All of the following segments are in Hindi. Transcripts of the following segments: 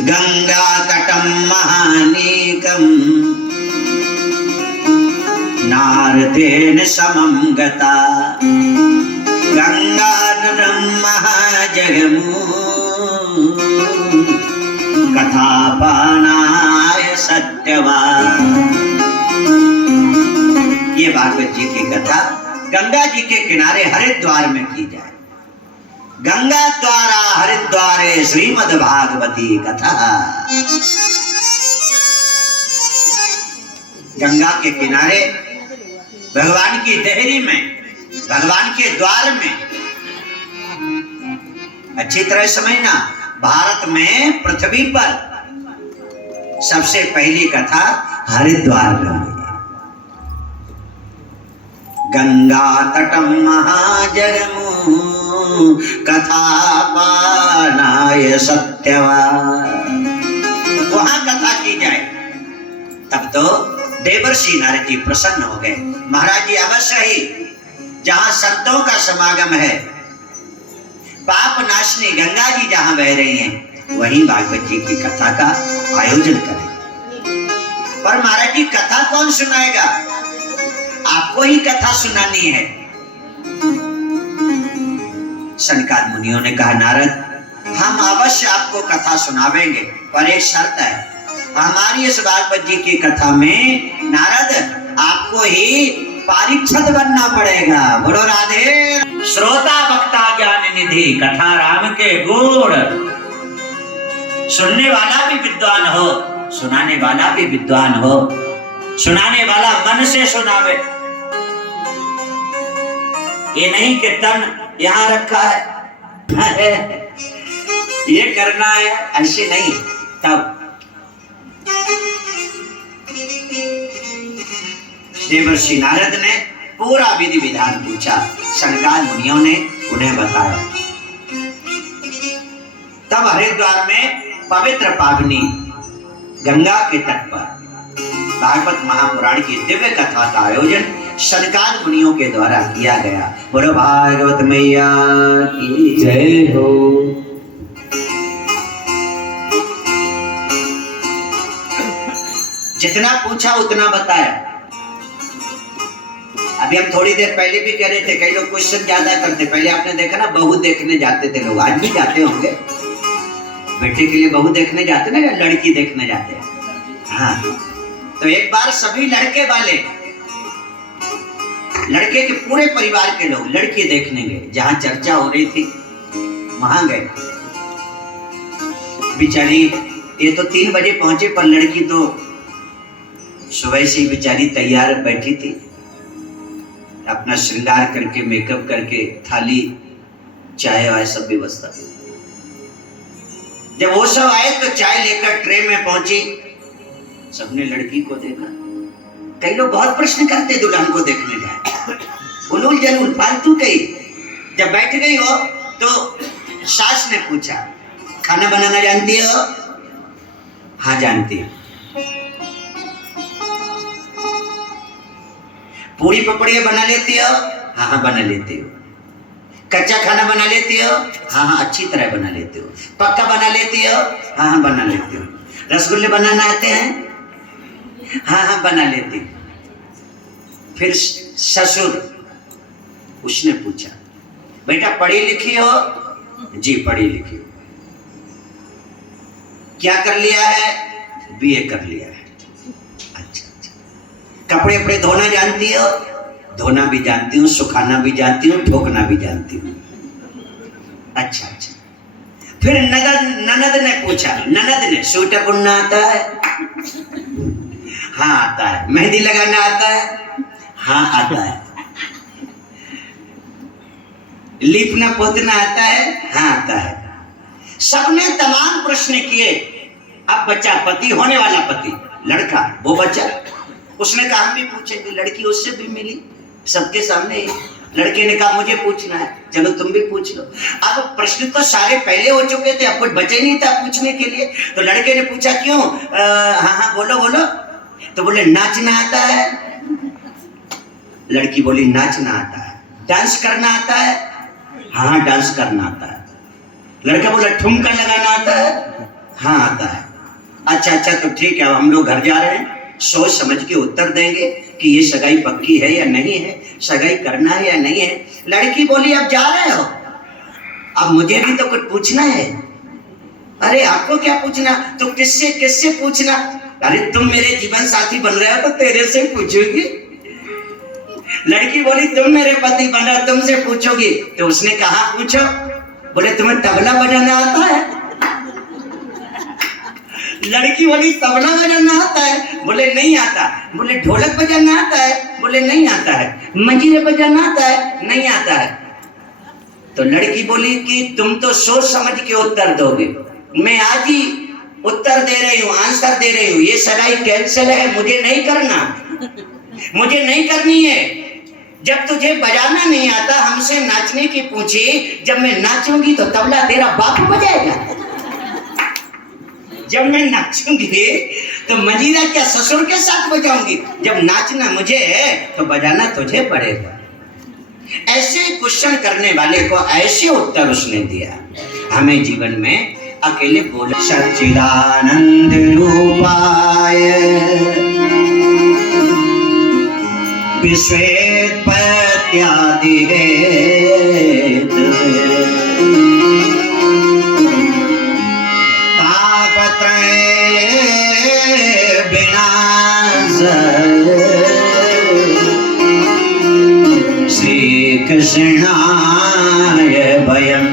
गंगा तटम महानीकम नारदेन समं गता गंगाधरम महाजगमू कथापानाय सत्यवान। ये भागवत जी की कथा गंगा जी के किनारे हरिद्वार में की जाए। गंगा द्वारा हरिद्वारे श्रीमद् भागवती कथा। गंगा के किनारे भगवान की देहरी में, भगवान के द्वार में, अच्छी तरह समझना, भारत में पृथ्वी पर सबसे पहली कथा हरिद्वार में हुई। गंगा तटम महाजगमू कथा पानाय सत्यवान। वहां कथा की जाए। तब तो देवर्षि नारद जी प्रसन्न हो गए। महाराज जी अवश्य ही जहां संतों का समागम है, पाप नाशनी गंगा जी जहां बह रही हैं, वहीं भागवत जी की कथा का आयोजन करें। पर महाराज जी कथा कौन सुनाएगा? आपको ही कथा सुनानी है। सनकादिक मुनियों ने कहा, नारद हम अवश्य आपको कथा सुनावेंगे, पर एक शर्त है। हमारी इस भागवत जी की कथा में नारद आपको ही पारीक्षद बनना पड़ेगा। बोलो राधे। श्रोता वक्ता ज्ञान निधि कथा राम के गुण। सुनने वाला भी विद्वान हो, सुनाने वाला भी विद्वान हो, सुनाने वाला मन से सुनावे। ये नहीं कि तन यहां रखा है ये करना है, ऐसे नहीं। तब देवर्षि नारद ने पूरा विधि विधान पूछा। सनकादिक मुनियों ने उन्हें बताया। तब हरिद्वार में पवित्र पावनी गंगा के तट पर भागवत महापुराण की दिव्य कथा का आयोजन सनकादिक मुनियों के द्वारा किया गया। बोलो भागवत मैया की जय हो। जितना पूछा उतना बताया। अभी हम थोड़ी देर पहले भी कह रहे थे, कई लोग क्वेश्चन ज्यादा करते। पहले आपने देखा ना, बहू देखने जाते थे लोग, आज भी जाते होंगे। बेटे के लिए बहू देखने जाते ना, या लड़की देखने जाते हैं। हाँ, तो एक बार सभी लड़के वाले, लड़के के पूरे परिवार के लोग लड़की देखने गए। जहां चर्चा हो रही थी वहां गए। बेचारी ये तो 3 बजे पहुंचे, पर लड़की तो सुबह से बेचारी तैयार बैठी थी, अपना श्रृंगार करके, मेकअप करके, थाली चाय वाय सब व्यवस्था। जब वो सब आए तो चाय लेकर ट्रे में पहुंची। सबने लड़की को देखा। कई लोग बहुत प्रश्न करते दुल्हन को देखने जाए, उलूल जलूल फालतू कही। जब बैठ गई हो तो सास ने पूछा, खाना बनाना जानती हो? हाँ जानती हूँ। पूरी पपड़ियाँ बना लेती हो? हाँ हाँ बना लेती हो। कच्चा खाना बना लेती हो? हाँ हाँ अच्छी तरह बना लेती हो। पक्का बना लेती हो? हाँ हाँ बना लेती हो। रसगुल्ले बनाना आते हैं? हाँ हाँ बना लेती। फिर ससुर, उसने पूछा, बेटा पढ़ी लिखी हो? जी पढ़ी लिखी हो। क्या कर लिया है? बीए कर लिया है। कपड़े अपने धोना जानती हो? धोना भी जानती हूँ, सुखाना भी जानती हूँ, ठोकना भी जानती हूँ। अच्छा अच्छा। फिर ननद ने पूछा, ननद ने स्वेटर बुनना आता है? हाँ आता है। मेहंदी लगाना आता है? हाँ आता है। लीपना पोतना आता है? हाँ आता है। सबने तमाम प्रश्न किए। अब बच्चा पति, होने वाला पति, लड़का, वो बच्चा। उसने कहा हम भी पूछेंगे। लड़की उससे भी मिली सबके सामने। लड़के ने कहा मुझे पूछना है। चलो तुम भी पूछ लो। अब प्रश्न तो सारे पहले हो चुके थे, अब कुछ बचे नहीं था पूछने के लिए। तो लड़के ने पूछा क्यों? हाँ हाँ बोलो बोलो। तो बोले नाचना आता है? लड़की बोली नाचना आता है। डांस करना आता है? हाँ डांस करना आता है। लड़का बोला ठुमका लगाना आता है? हाँ आता है। अच्छा तो ठीक है, अब हम लोग घर जा रहे हैं, सोच समझ के उत्तर देंगे कि ये सगाई पक्की है या नहीं है, सगाई करना है या नहीं है। लड़की बोली अब जा रहे हो, अब मुझे भी तो कुछ पूछना है। अरे आपको क्या पूछना, तो किससे पूछना? अरे तुम मेरे जीवन साथी बन रहे हो तो तेरे से पूछोगी। लड़की बोली तुम मेरे पति बन रहे हो, तुमसे पूछोगी। तो उसने कहा पूछो। बोले तुम्हें तबला बजाना आता है? लड़की बोली तबला बजाना आता है? बोले नहीं आता। बोले ढोलक बजाना आता है? बोले नहीं आता है। मंजीरे बजाना आता है? नहीं आता है। तो लड़की बोली कि तुम तो सोच समझ के उत्तर दोगे, मैं आज ही उत्तर दे रही हूँ, आंसर दे रही हूँ, ये सगाई कैंसिल है, मुझे नहीं करना, मुझे नहीं करनी है। जब तुझे बजाना नहीं आता, हमसे नाचने की पूछी, जब मैं नाचूंगी तो तबला तेरा बाप बजाएगा, जब मैं नाचूंगी तो मंजीरा क्या ससुर के साथ बजाऊंगी, जब नाचना मुझे है तो बजाना तुझे पड़ेगा। ऐसे क्वेश्चन करने वाले को ऐसे उत्तर उसने दिया। हमें जीवन में अकेले बोले सच्चिदानंद रूपाय विश्वेत्पत्त्यादि हेतवे तापत्रय विनाशाय श्री कृष्णाय वयं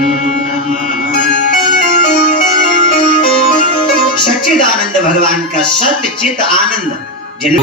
सच्चिदानंद भगवान का सत चित आनंद जिन